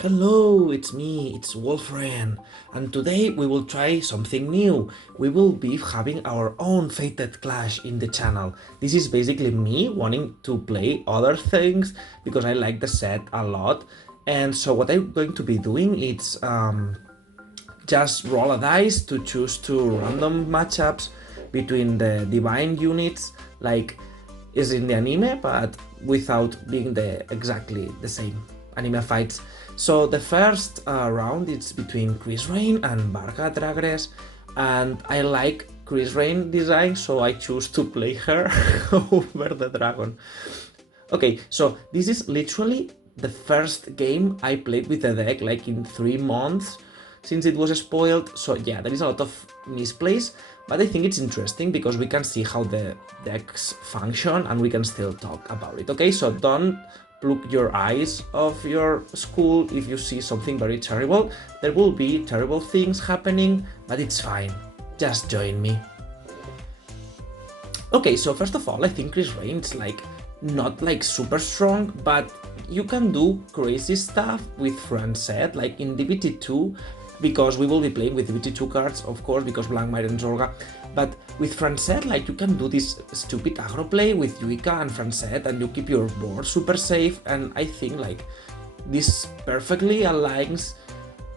Hello, it's me, it's Wolfren, and today we will try something new. We will be having our own Fated Clash in the channel. This is basically me wanting to play other things because I like the set a lot. And so what I'm going to be doing is just roll a dice to choose two random matchups between the divine units, like is in the anime, but without being exactly the same anime fights. So the first round is between Krysrain and Varga dragres, and I like Krysrain design, so I choose to play her over the dragon. Okay, so this is literally the first game I played with the deck, like in 3 months since it was spoiled. So yeah, there is a lot of misplays, but I think it's interesting because we can see how the decks function and we can still talk about it. Okay, so don't pluck your eyes off your school if you see something very terrible. There will be terrible things happening, but it's fine. Just join me. Okay, so first of all, I think Krysrain is like not like super strong, but you can do crazy stuff with friend set, like in DVBT02, because we will be playing with DVBT2 cards, of course, because Blackmire and Zorga. But with friend set, like you can do this stupid aggro play with Yuika and friend set, and you keep your board super safe. And I think like this perfectly aligns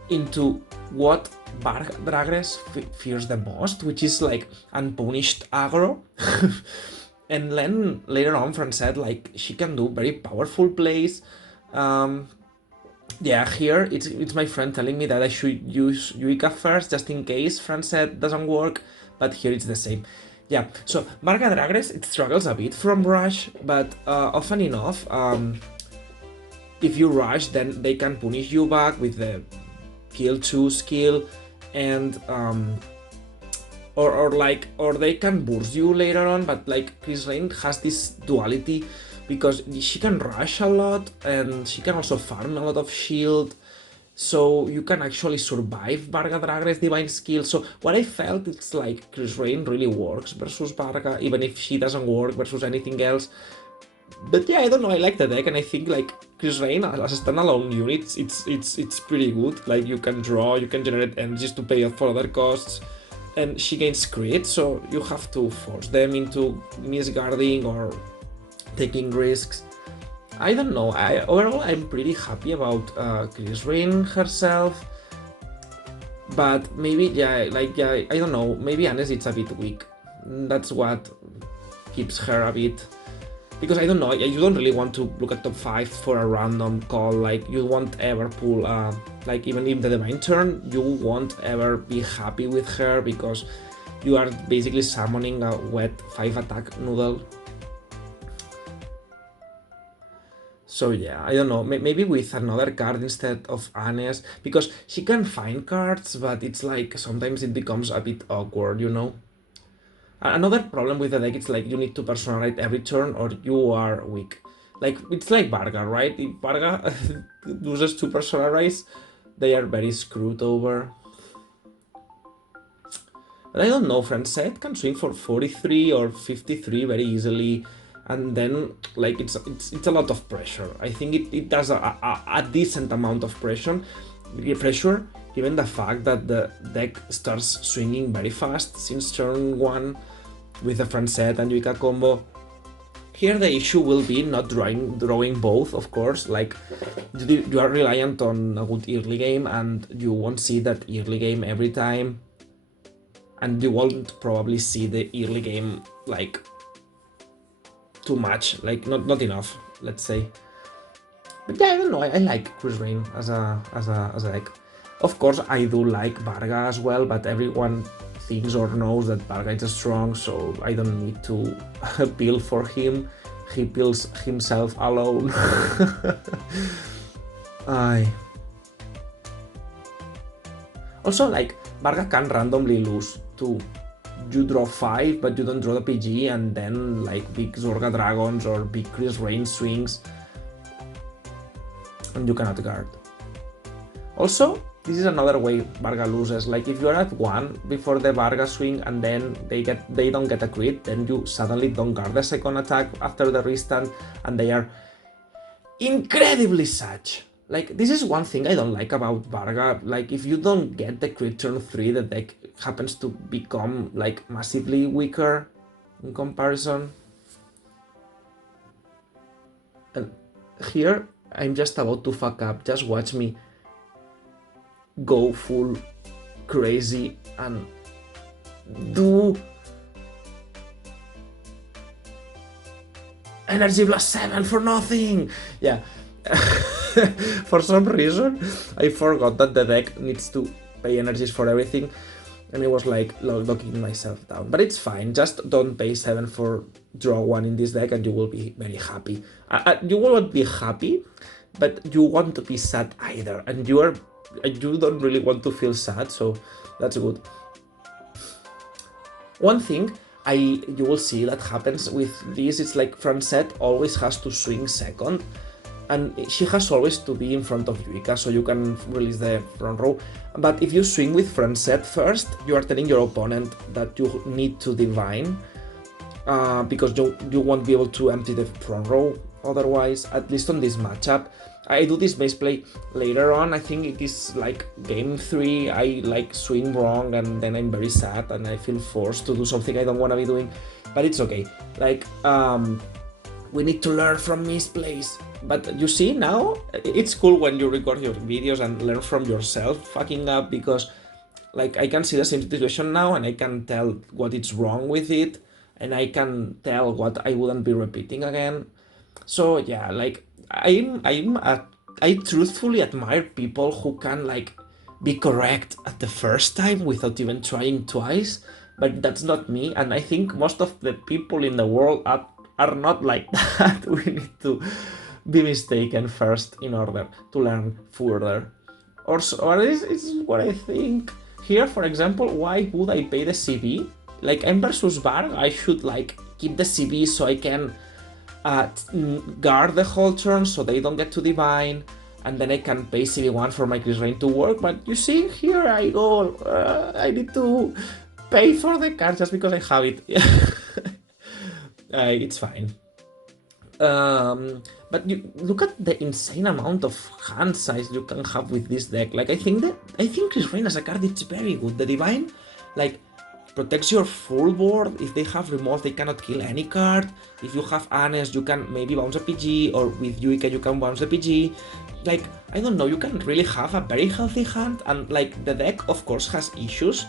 into what Varga dragress fears the most, which is like unpunished aggro. And then later on, Fran said like she can do very powerful plays. Yeah, here it's my friend telling me that I should use Yuika first just in case Fran said doesn't work, but here it's the same. Yeah, so Varga dragress, it struggles a bit from rush, but often enough, if you rush, then they can punish you back with the kill 2 skill, and or they can burst you later on. But like Krysrain has this duality because she can rush a lot and she can also farm a lot of shield, so you can actually survive Varga dragress divine skill. So what I felt, it's like Krysrain really works versus Varga, even if she doesn't work versus anything else. But yeah, I don't know, I like the deck, and I think like Krysrain as a standalone unit, it's pretty good. Like you can draw, you can generate energies to pay off for other costs, and she gains crit, so you have to force them into misguarding or taking risks. I don't know, overall I'm pretty happy about Krysrain herself, but maybe, yeah, I don't know, maybe Anes it's a bit weak. That's what keeps her a bit, because I don't know, you don't really want to look at top 5 for a random call. Like you won't ever pull, like even in the divine turn, you won't ever be happy with her because you are basically summoning a wet 5 attack noodle. So yeah, I don't know, maybe with another card instead of Anes, because she can find cards, but it's like sometimes it becomes a bit awkward, you know? Another problem with the deck is like you need to personalize every turn or you are weak. Like it's like Varga, right? If Varga uses to personalize, they are very screwed over. But I don't know, Francet can swing for 43 or 53 very easily, and then like it's a lot of pressure. I think it does a decent amount of pressure, given the fact that the deck starts swinging very fast since turn 1 with the Francet and Yuika combo. Here the issue will be not drawing both, of course. Like you are reliant on a good early game, and you won't see that early game every time, and you won't probably see the early game like too much, like not enough, let's say. But yeah, I don't know, I like Krysrain as a deck. Of course, I do like Varga as well, but everyone thinks or knows that Varga is strong, so I don't need to appeal for him. He peels himself alone. Aye. Also, like, Varga can randomly lose too. You draw 5, but you don't draw the PG, and then like big Zorga dragons or big Krysrain swings, and you cannot guard. Also, this is another way Varga loses. Like if you are at 1 before the Varga swing and then they don't get a crit, then you suddenly don't guard the second attack after the restand, and they are incredibly such. Like, this is one thing I don't like about Varga. Like, if you don't get the crit turn 3, the deck happens to become, like, massively weaker in comparison. And here, I'm just about to fuck up. Just watch me go full crazy and do energy plus 7 for nothing. Yeah. For some reason, I forgot that the deck needs to pay energies for everything, and it was like locking myself down. But it's fine, just don't pay 7 for draw 1 in this deck and you will be very happy. You will not be happy, but you won't be sad either, and you don't really want to feel sad, so that's good. One thing you will see that happens with this, it's like Francette always has to swing second, and she has always to be in front of Yuika, so you can release the front row. But if you swing with Francette first, you are telling your opponent that you need to divine, because you won't be able to empty the front row otherwise, at least on this matchup. I do this base play later on. I think it is like game 3, I like swing wrong and then I'm very sad and I feel forced to do something I don't want to be doing, but it's okay. Like, we need to learn from misplays. But you see, now it's cool when you record your videos and learn from yourself fucking up, because like I can see the same situation now and I can tell what is wrong with it, and I can tell what I wouldn't be repeating again. So yeah, like I truthfully admire people who can like be correct at the first time without even trying twice, but that's not me, and I think most of the people in the world are not like that. We need to be mistaken first in order to learn further. Or it's what I think. Here, for example, why would I pay the CB? Like, I'm versus Varga, I should like keep the CB so I can guard the whole turn so they don't get to divine, and then I can pay CB1 for my Krysrain to work. But you see, here I go, I need to pay for the card just because I have it. It's fine. But you look at the insane amount of hand size you can have with this deck. Like, I think Krysrain as a card, it's very good. The divine, like, protects your full board. If they have remorse, they cannot kill any card. If you have Anes, you can maybe bounce a PG, or with Yuika you can bounce a PG. Like, I don't know, you can really have a very healthy hand, and like the deck of course has issues,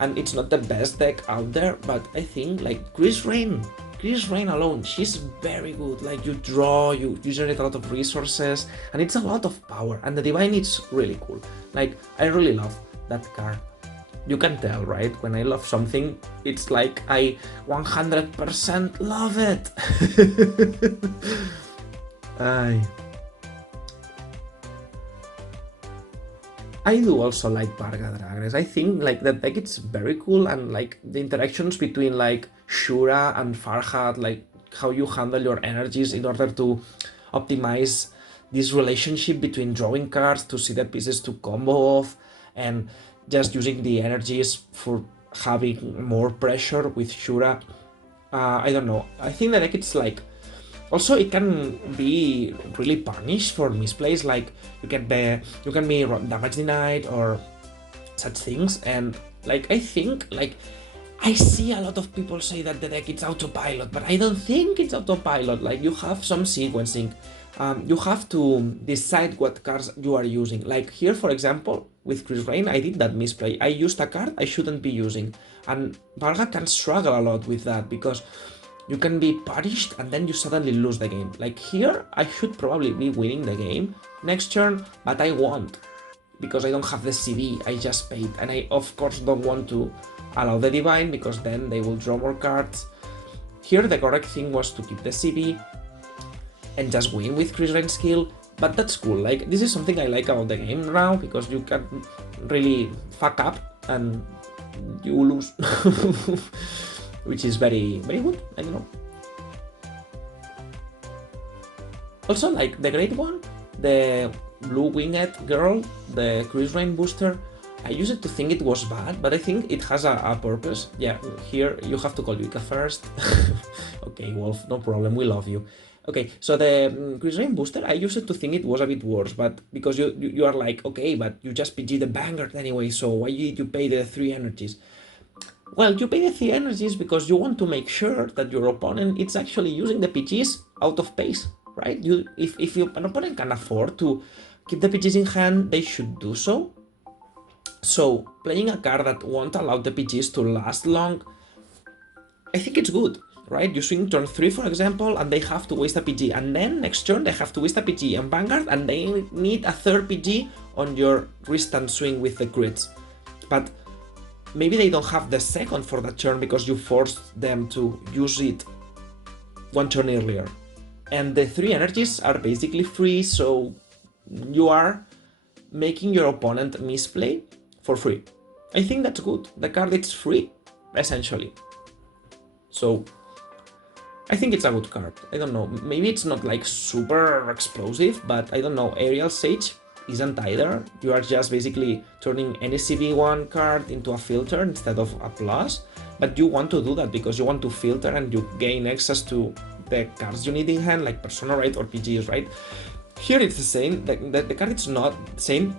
and it's not the best deck out there, but I think like Krysrain alone, she's very good. Like, you draw, you generate a lot of resources, and it's a lot of power, and the divine is really cool. Like, I really love that card. You can tell, right? When I love something, it's like I 100% love it. I do also like Varga Dragress. I think like the deck it's very cool, and like the interactions between like Shura and Farhad, like how you handle your energies in order to optimize this relationship between drawing cards to see the pieces to combo off, and just using the energies for having more pressure with Shura. I don't know. I think the deck it's like, also it can be really punished for misplays, like you can be damage denied or such things, and like I think like I see a lot of people say that the deck it's autopilot, but I don't think it's autopilot. Like, you have some sequencing. You have to decide what cards you are using. Like here, for example, with Krysrain, I did that misplay. I used a card I shouldn't be using, and Varga can struggle a lot with that because you can be punished and then you suddenly lose the game. Like here, I should probably be winning the game next turn, but I won't because I don't have the CB. I just paid, and I of course don't want to allow the divine because then they will draw more cards. Here, the correct thing was to keep the CB and just win with Krysrain skill, but that's cool. Like, this is something I like about the game now, because you can really fuck up and you lose, which is very, very good, I don't know. Also, like, the great one, the blue winged girl, the Krysrain booster, I used to think it was bad, but I think it has a purpose. Yeah, here you have to call Yuika first. Okay, Wolf, no problem, we love you. Okay, so the Krysrain booster, I used to think it was a bit worse, but because you are like, okay, but you just PG the Vanguard anyway, so why did you pay the 3 energies? Well, you pay the 3 energies because you want to make sure that your opponent is actually using the PGs out of pace, right? If an opponent can afford to keep the PGs in hand, they should do so. So playing a card that won't allow the PGs to last long, I think it's good, right? You swing turn 3, for example, and they have to waste a PG, and then next turn they have to waste a PG and Vanguard, and they need a third PG on your restant swing with the crits. But maybe they don't have the second for that turn because you forced them to use it one turn earlier. And the 3 energies are basically free, so you are making your opponent misplay for free. I think that's good. The card is free, essentially. So I think it's a good card. I don't know, maybe it's not like super explosive, but I don't know, Aerial Sage isn't either. You are just basically turning any CV1 card into a filter instead of a plus, but you want to do that because you want to filter and you gain access to the cards you need in hand, like Persona, right, or PGs, right? Here it's the same. The card is not the same.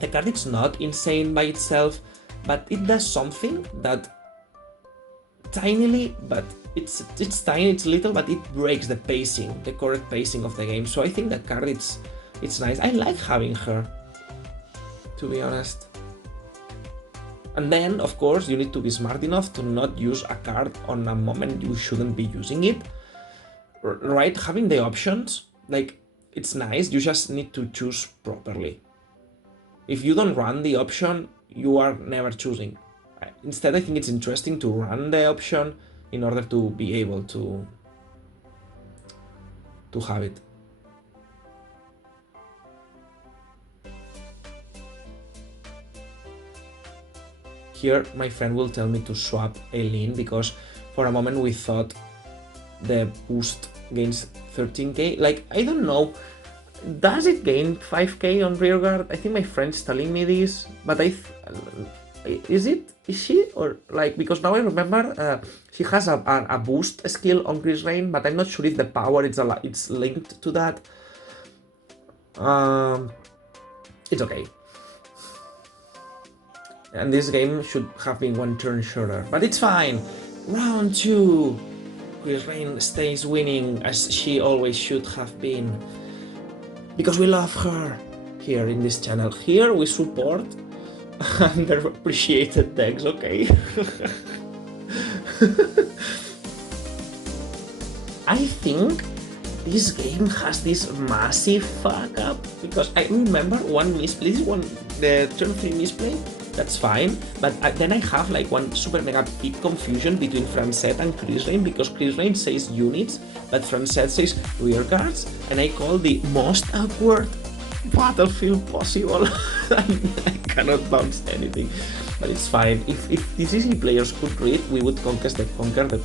The card is not insane by itself, but it does something that tinily, but it's tiny, it's little, but it breaks the pacing, the correct pacing of the game. So I think that card it's nice. I like having her, to be honest. And then, of course, you need to be smart enough to not use a card on a moment you shouldn't be using it, right? Having the options, like, it's nice, you just need to choose properly. If you don't run the option, you are never choosing. Instead, I think it's interesting to run the option in order to be able to have it. Here, my friend will tell me to swap Aileen because for a moment we thought the boost gains 13k. Like, I don't know, does it gain 5k on rearguard? I think my friend's telling me this, but is she, or like, because now I remember she has a boost skill on Krysrain, but I'm not sure if the power it's linked to that. It's okay. And this game should have been one turn shorter, but it's fine. Round 2. Krysrain stays winning as she always should have been. Because we love her here in this channel. Here we support underappreciated decks, okay? I think this game has this massive fuck up because I remember one misplay, the turn 3 misplay, that's fine, but then I have like one super mega big confusion between Francette and Krysrain because Krysrain says units, but Francette says rear guards, and I call the most awkward battlefield possible. I cannot bounce anything, but it's fine. If DCC players could read, we would conquer the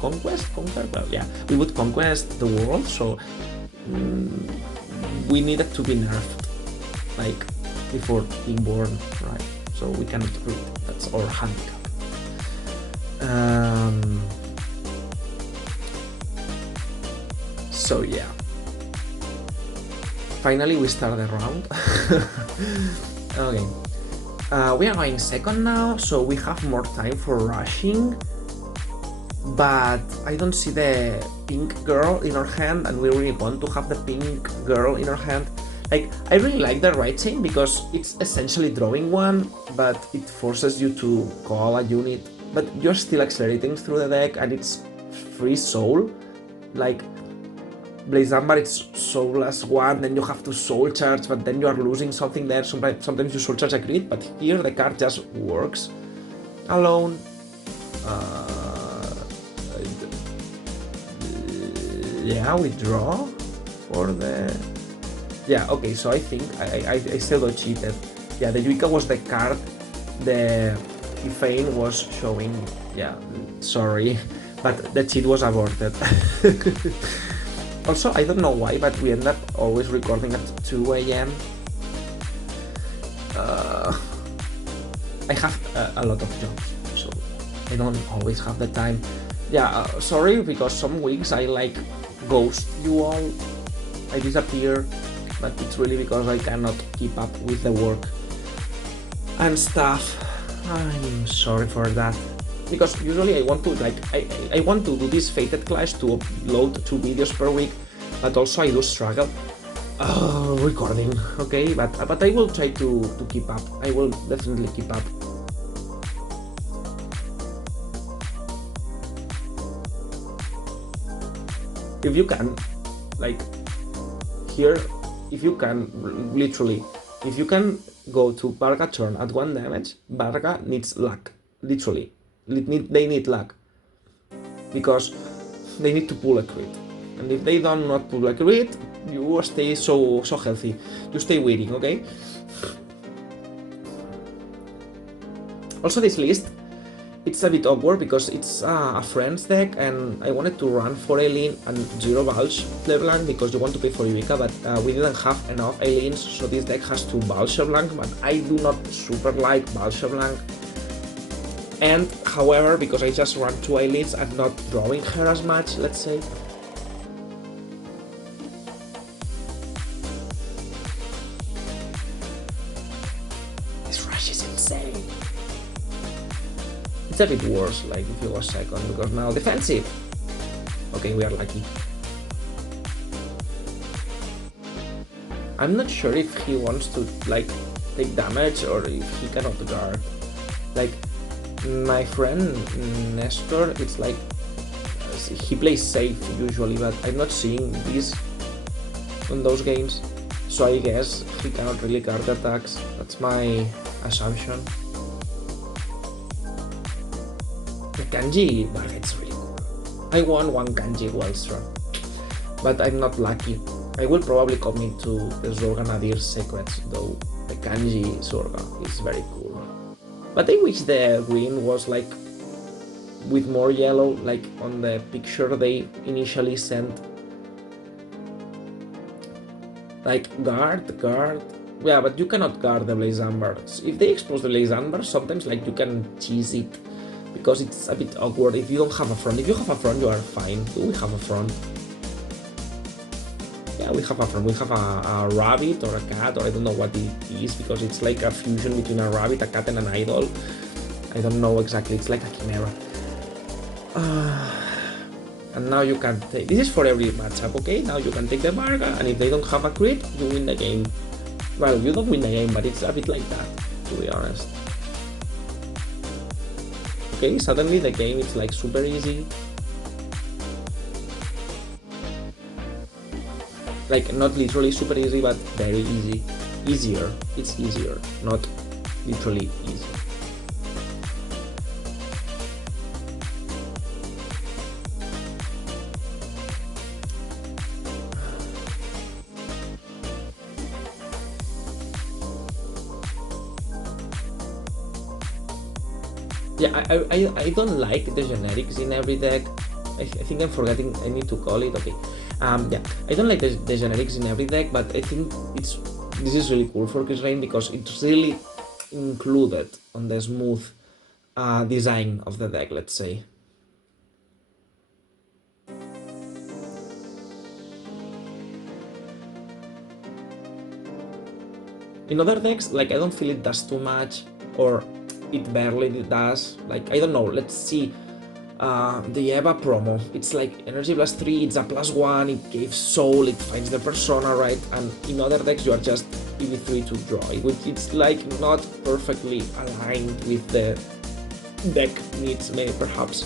conquest. Well, yeah, we would conquest the world. So we needed to be nerfed, like before being born, right? So we cannot read. That's our handicap. So yeah. Finally, we start the round. Okay. We are going second now, so we have more time for rushing. But I don't see the pink girl in our hand, and we really want to have the pink girl in our hand. Like, I really like the right chain because it's essentially drawing one, but it forces you to call a unit, but you're still accelerating through the deck, and it's free soul. Like, Blaze Amber, it's soulless one, then you have to soul charge, but then you are losing something there. Sometimes you soul charge a crit, but here the card just works alone. Yeah, we draw for the... Yeah, okay, so I think I still got cheated. Yeah, the Yuika was the card, the Ifane was showing. Yeah, sorry, but the cheat was aborted. Also, I don't know why, but we end up always recording at 2 AM. I have a lot of jobs, so I don't always have the time. Yeah, sorry, because some weeks I like ghost you all I disappear, but it's really because I cannot keep up with the work and stuff. I'm sorry for that. Because usually I want to I want to do this Fated Clash to upload 2 videos per week, but also I do struggle recording, okay? But I will try to keep up. I will definitely keep up. If you can, like here, if you can literally, if you can go to Varga turn at 1 damage, Varga needs luck, literally. They need luck because they need to pull a crit, and if they don't not pull a crit, you stay so healthy. You stay waiting, okay? Also, this list, it's a bit awkward because it's a friend's deck, and I wanted to run 4 Aileen and 0 Balsh LeBlanc because you want to pay for Eureka, but we didn't have enough Aileens, so this deck has 2 Balsh LeBlanc, but I do not super like Balsh LeBlanc. And however, because I just run 2 Aileens, I'm not drawing her as much, let's say. This rush is insane. It's a bit worse, like if you was second, because now defensive. Okay, we are lucky. I'm not sure if he wants to like take damage or if he cannot guard. Like my friend Nestor, it's like he plays safe usually, but I'm not seeing this in those games. So I guess he cannot really guard attacks. That's my assumption. The kanji, but it's really cool. I won 1 kanji Wallstrong, but I'm not lucky. I will probably commit to the Zorga Nadir secrets, though the kanji Zorga is very cool. But I wish the green was like with more yellow, like on the picture they initially sent. Like guard. Yeah, but you cannot guard the Blaze Amber. If they expose the Blaze Amber, sometimes like you can cheese it because it's a bit awkward if you don't have a front. If you have a front, you are fine. Do we have a front? Yeah, we have a front. We have a rabbit or a cat, or I don't know what it is because it's like a fusion between a rabbit, a cat, and an idol. I don't know exactly. It's like a chimera. And now you can take. This is for every matchup, okay? Now you can take the Varga, and if they don't have a crit, you win the game. Well, you don't win the game, but it's a bit like that, to be honest. Okay, suddenly the game is like super easy. Like not literally super easy, but very easy. Easier. It's easier, not literally easy. Yeah, I don't like the generics in every deck. I think I'm forgetting, I need to call it, okay. Yeah, I don't like the generics in every deck, but I think this is really cool for Krysrain because it's really included on the smooth design of the deck, let's say. In other decks, like I don't feel it does too much, or it barely does. Like I don't know, let's see. The Eva promo, it's like energy plus 3, it's a +1, it gives soul, it finds the persona, right? And in other decks you are just EV3 to draw, which it's like not perfectly aligned with the deck needs, maybe perhaps.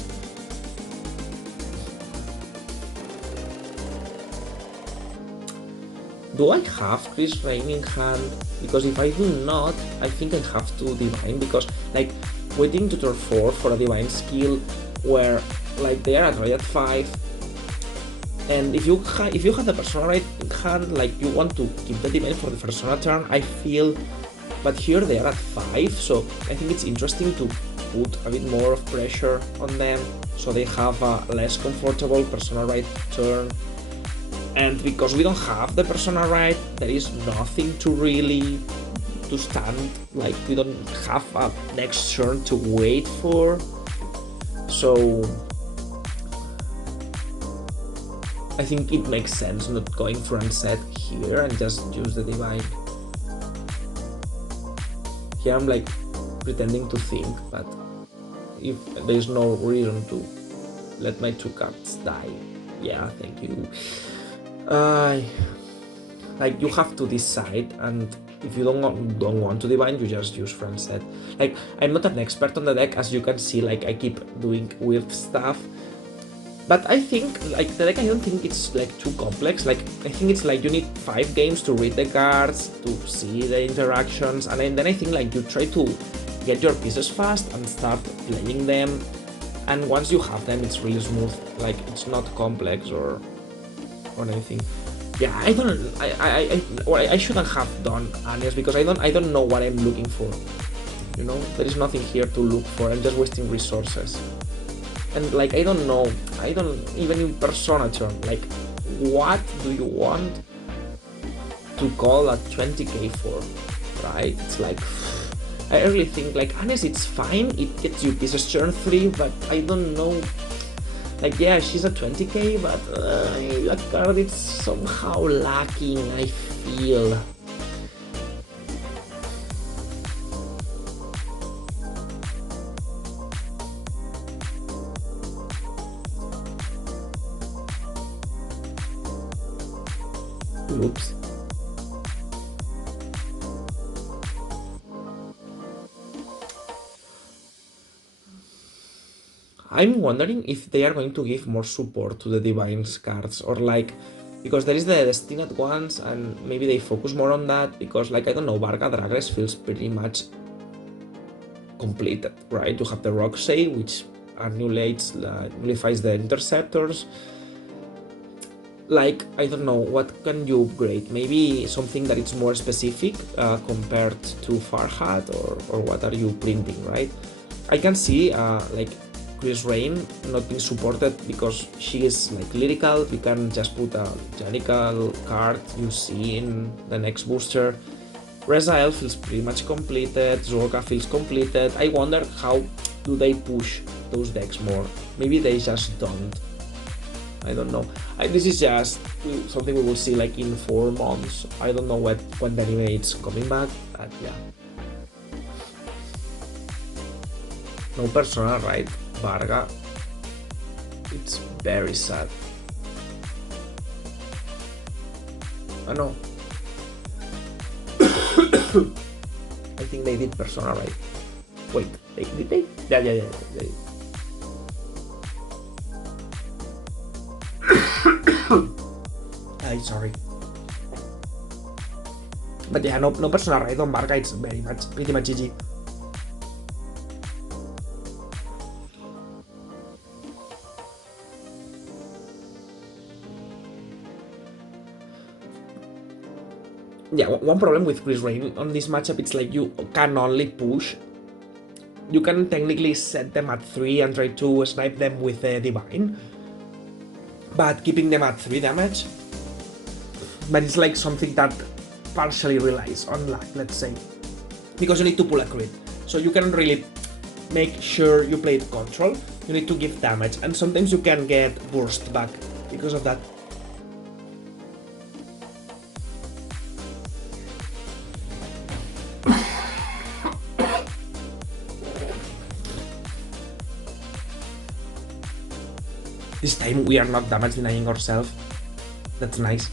Do I have Krysrain in hand? Because if I do not, I think I have to Divine, because like waiting to turn 4 for a Divine skill where like they are at 5, and if you have the persona right in hand, like you want to keep the Divine for the persona turn, I feel, but here they are at 5, so I think it's interesting to put a bit more of pressure on them so they have a less comfortable persona right turn. And because we don't have the persona right, there is nothing to really to stand, like we don't have a next turn to wait for. So I think it makes sense not going front set here and just use the divine. Here I'm like pretending to think, but if there's no reason to let my 2 cards die, yeah, thank you. Like you have to decide, and if you don't want to divine, you just use front set. Like I'm not an expert on the deck, as you can see. Like I keep doing weird stuff, but I think like the deck, I don't think it's like too complex. Like I think it's like you need 5 games to read the cards, to see the interactions, and then I think like you try to get your pieces fast and start playing them. And once you have them, it's really smooth. Like it's not complex or anything. Yeah, I shouldn't have done Anies because I don't know what I'm looking for. You know, there is nothing here to look for. I'm just wasting resources. And like I don't know, I don't even in Persona turn. Like, what do you want to call a 20k for? Right? It's like I really think like Anies, it's fine. It gets you pieces turn 3, but I don't know. Like, yeah, she's a 20k, but that card is somehow lacking, I feel. Oops. I'm wondering if they are going to give more support to the Divines cards, or like, because there is the Destined ones, and maybe they focus more on that, because like, I don't know, Varga Dragress feels pretty much completed, right? You have the Roxy, which nullifies the Interceptors. Like, I don't know, what can you upgrade? Maybe something that is more specific compared to Farhat, or what are you printing, right? I can see like Krysrain not being supported because she is like lyrical. You can just put a Janical card you see in the next booster. Rezael feels pretty much completed, Zorga feels completed. I wonder how do they push those decks more. Maybe they just don't. I don't know. This is just something we will see like in 4 months. I don't know when the anime is coming back, but yeah. No Persona, right? Varga. It's very sad. I know. I think they did Persona, right? Wait, did they? Yeah. I'm sorry. But yeah, no Persona, right? On Varga, it's pretty much GG. Yeah, one problem with Krysrain on this matchup, it's like you can only push. You can technically set them at 3 and try to snipe them with a Divine, but keeping them at 3 damage. But it's like something that partially relies on luck, let's say, because you need to pull a crit. So you can really make sure you play the control. You need to give damage, and sometimes you can get burst back because of that. This time we are not damage denying ourselves. That's nice.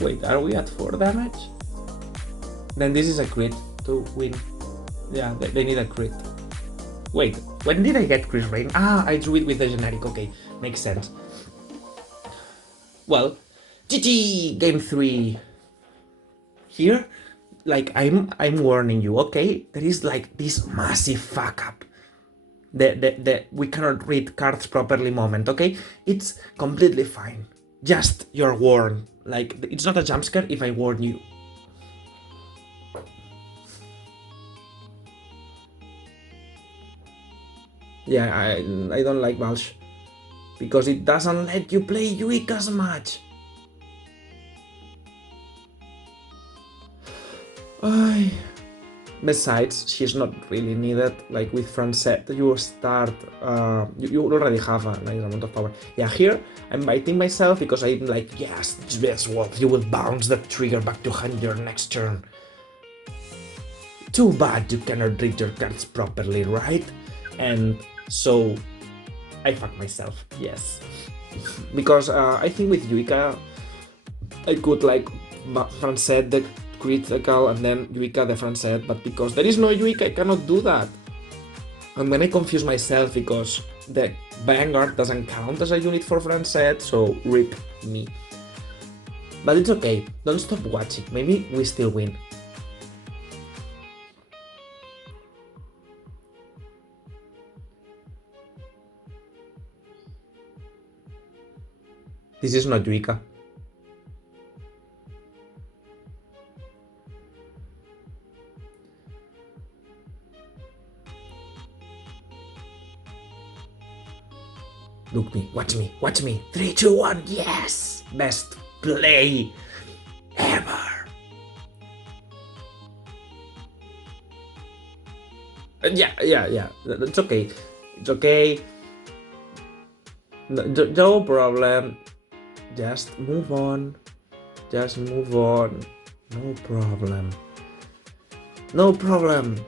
Wait, are we at 4 damage? Then this is a crit to win. Yeah, they need a crit. Wait, when did I get Krysrain? Ah, I drew it with the generic, okay, makes sense. Well, GG! Game 3. Here, like, I'm warning you, okay? There is like this massive fuck up. The we cannot read cards properly moment, okay? It's completely fine. Just you're warned. Like, it's not a jump scare if I warn you. Yeah, I don't like Valsh because it doesn't let you play Yuik as much. Ay. Besides, she's not really needed. Like with Francette, you start, you already have a nice amount of power. Yeah, here I'm biting myself because I'm like, yes, Wolf, you will bounce that trigger back to hand your next turn. Too bad you cannot read your cards properly, right? And so I fuck myself, yes. Because I think with Yuika, I could like Francette the critical and then Yuika the Francette, but because there is no Yuika, I cannot do that. And then I confuse myself because the Vanguard doesn't count as a unit for Francette, so rip me. But it's okay, don't stop watching, maybe we still win. This is not Yuika. Look me, watch me, watch me. 3, 2, 1, yes! Best play ever! Yeah, it's okay. It's okay. No problem. Just move on. Just move on. No problem. No problem.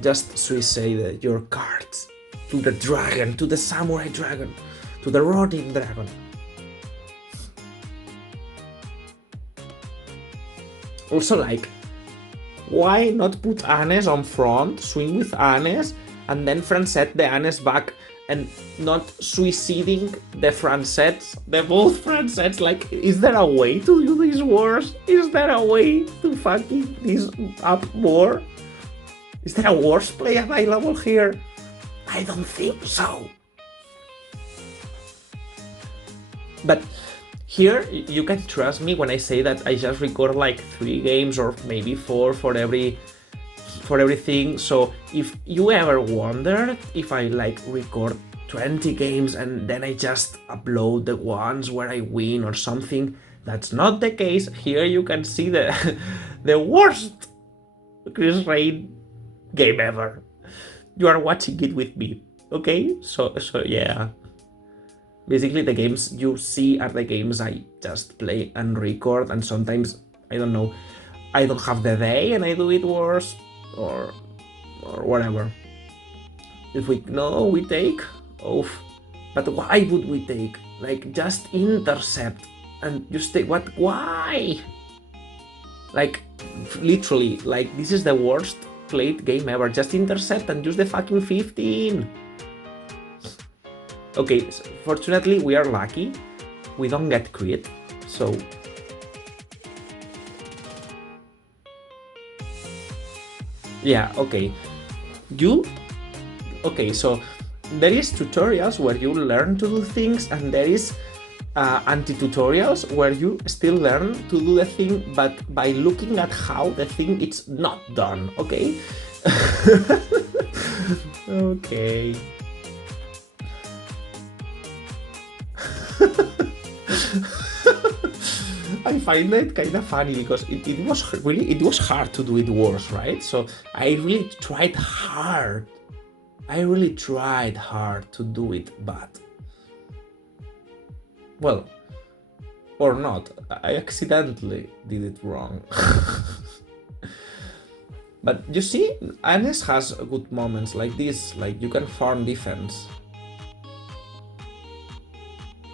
Just suicide your cards to the dragon, to the samurai dragon, to the rotting dragon. Also, like, why not put Anes on front, swing with Anes, and then Francette the Anes back, and not suiciding the Francettes, the both Francettes? Like, is there a way to do this worse? Is there a way to fucking this up more? Is there a worse play available here? I don't think so. But here, you can trust me when I say that I just record like 3 games or maybe 4 for everything. So if you ever wondered if I like record 20 games and then I just upload the ones where I win or something, that's not the case. Here you can see the the worst Krysrain game ever. You are watching it with me, okay? So yeah. Basically, the games you see are the games I just play and record, and sometimes, I don't know, I don't have the day and I do it worse, or whatever. If we know, we take, oh, but why would we take? Like, just intercept and just take, what, why? Like, literally, like, this is the worst played game ever. Just intercept and use the fucking 15. Okay, so fortunately we are lucky. We don't get crit, so... Yeah, okay. Okay, so there is tutorials where you learn to do things, and there is anti-tutorials where you still learn to do the thing, but by looking at how the thing is not done, okay? Okay. I find that kind of funny because it was hard to do it worse, right? So I really tried hard. To do it bad. Well, or not. I accidentally did it wrong. But you see, Anes has good moments like this, like you can farm defense.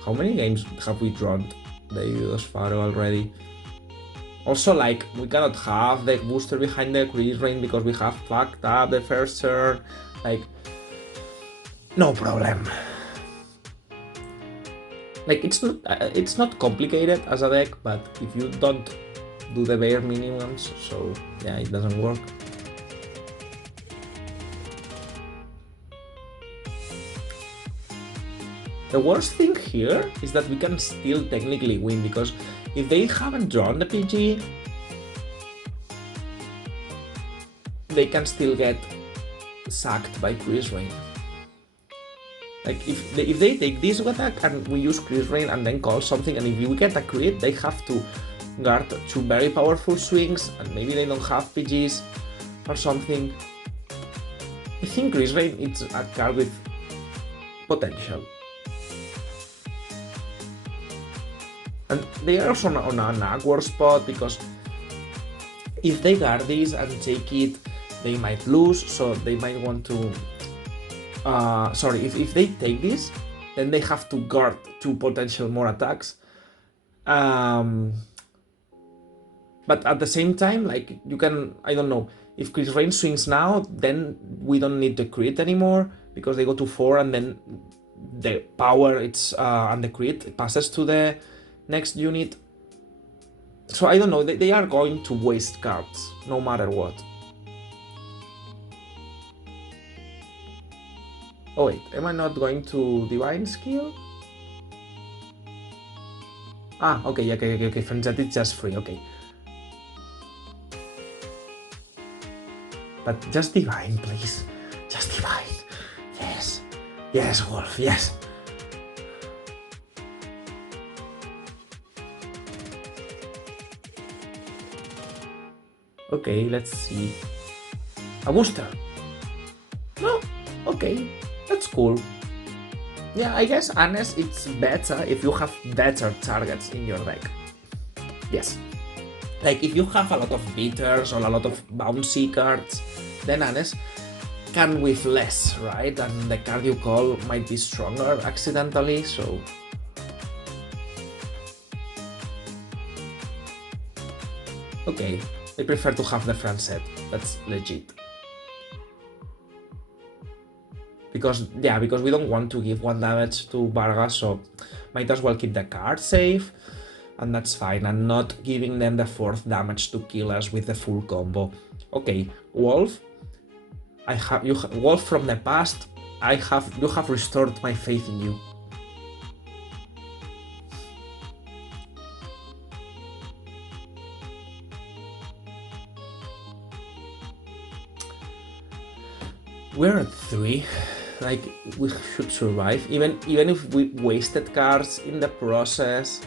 How many games have we drawn thus far already? Also, like, we cannot have the booster behind the Krysrain because we have fucked up the first turn. Like, no problem. Like, it's not complicated as a deck, but if you don't do the bare minimums, so yeah, it doesn't work. The worst thing here is that we can still technically win, because if they haven't drawn the PG, they can still get sacked by Krysrain. Like if they take this attack and we use Krysrain and then call something, and if we get a crit, they have to guard 2 very powerful swings, and maybe they don't have PGs or something. I think Krysrain is a card with potential. And they are also on an awkward spot, because if they guard this and take it, they might lose, so they might want to... if they take this, then they have to guard 2 potential more attacks. But at the same time, like, you can, I don't know, if Krysrain swings now, then we don't need the crit anymore, because they go to 4, and then the power and the crit passes to the next unit. So I don't know, they are going to waste cards, no matter what. Oh wait, am I not going to Divine Skill? Ah, okay, Frenzy is just free, okay. But just Divine, please. Just Divine. Yes. Yes, Wolf, yes. Okay, let's see. A booster. No, okay, that's cool. Yeah, I guess honest, it's better if you have better targets in your deck. Yes. Like if you have a lot of beaters or a lot of bouncy cards, then honest can with less, right? And the card you call might be stronger accidentally, so... Okay, I prefer to have the front set, that's legit. Because we don't want to give 1 damage to Varga, so might as well keep the card safe, and that's fine, and not giving them the 4th damage to kill us with the full combo. Okay, Wolf, Wolf from the past, you have restored my faith in you. We're at 3, like we should survive, even if we wasted cards in the process.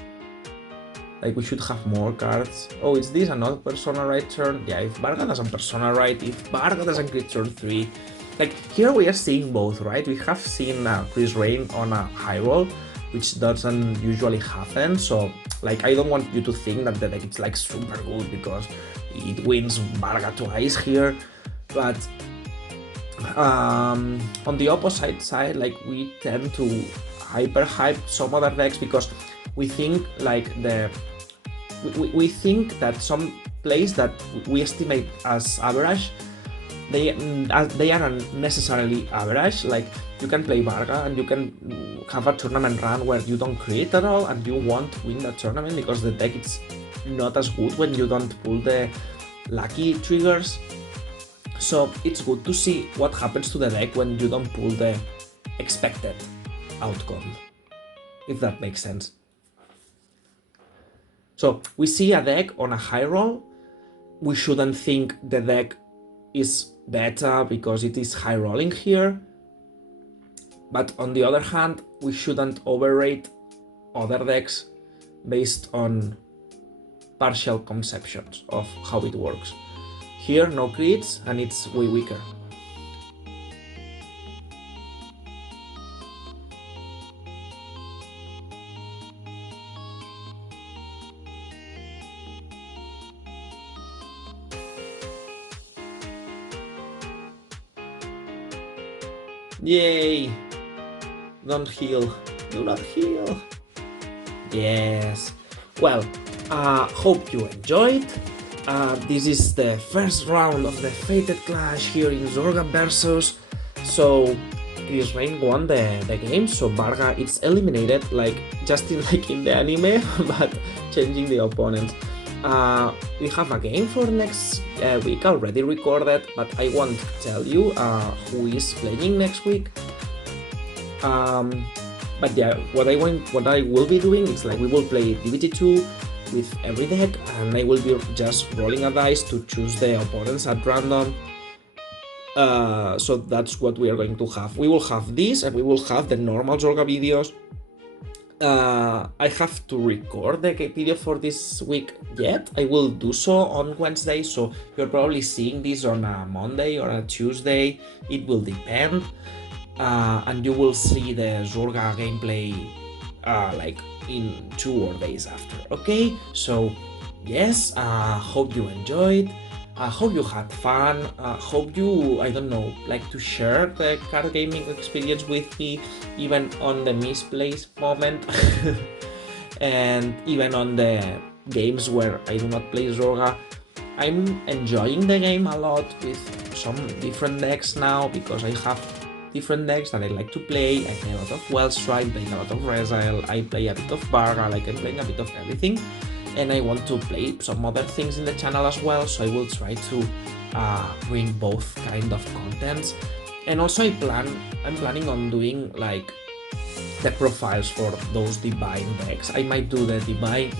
Like we should have more cards. Oh, is this another Persona right turn? Yeah, if Varga doesn't Persona right, if Varga doesn't crit turn 3. Like here we are seeing both, right? We have seen Krysrain on a high roll, which doesn't usually happen. So like I don't want you to think that the deck is like super good because it wins Varga twice here, but on the opposite side, like we tend to hyper hype some other decks because we think like we think that some plays that we estimate as average, they aren't necessarily average. Like you can play Varga and you can have a tournament run where you don't crit at all and you won't win that tournament because the deck is not as good when you don't pull the lucky triggers. So it's good to see what happens to the deck when you don't pull the expected outcome, if that makes sense. So we see a deck on a high roll. We shouldn't think the deck is better because it is high rolling here. But on the other hand, we shouldn't overrate other decks based on partial conceptions of how it works. Here, no crits, and it's way weaker. Yay! Don't heal. Do not heal. Yes. Well, hope you enjoyed. This is the first round of the Fated Clash here in Zorga versus. So Krysrain won the game, so Varga is eliminated, like just in the anime, but changing the opponent. We have a game for next week already recorded, but I won't tell you who is playing next week. But yeah, what I will be doing is like we will play DVBT02 with every deck, and I will be just rolling a dice to choose the opponents at random. So that's what we are going to have. We will have this, and we will have the normal Zorga videos. I have to record the video for this week yet. I will do so on Wednesday, so you're probably seeing this on a Monday or a Tuesday. It will depend. And you will see the Zorga gameplay like in 2 or days after. Okay, so yes, hope you enjoyed. Hope you had fun. Hope you, I don't know, like to share the card gaming experience with me, even on the misplaced moment, and even on the games where I do not play Zorga. I'm enjoying the game a lot with some different decks now, because I have different decks that I like to play. I play a lot of Wellstrike, I play a lot of Rezael, I play a bit of Varga, like I'm playing a bit of everything. And I want to play some other things in the channel as well, so I will try to bring both kind of contents. And also I'm planning on doing like the profiles for those divine decks. I might do the divine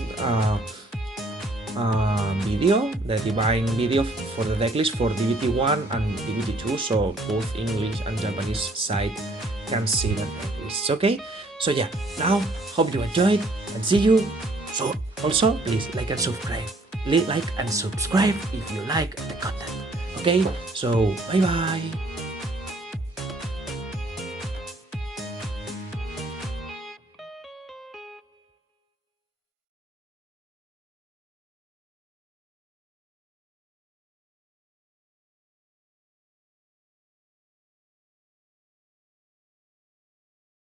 divine video for the decklist for DVBT01 and DVBT02, so both English and Japanese side can see the decklists. Okay, so yeah, now hope you enjoyed, and see you. So also please like and subscribe. Like and subscribe if you like the content. Okay, so bye bye.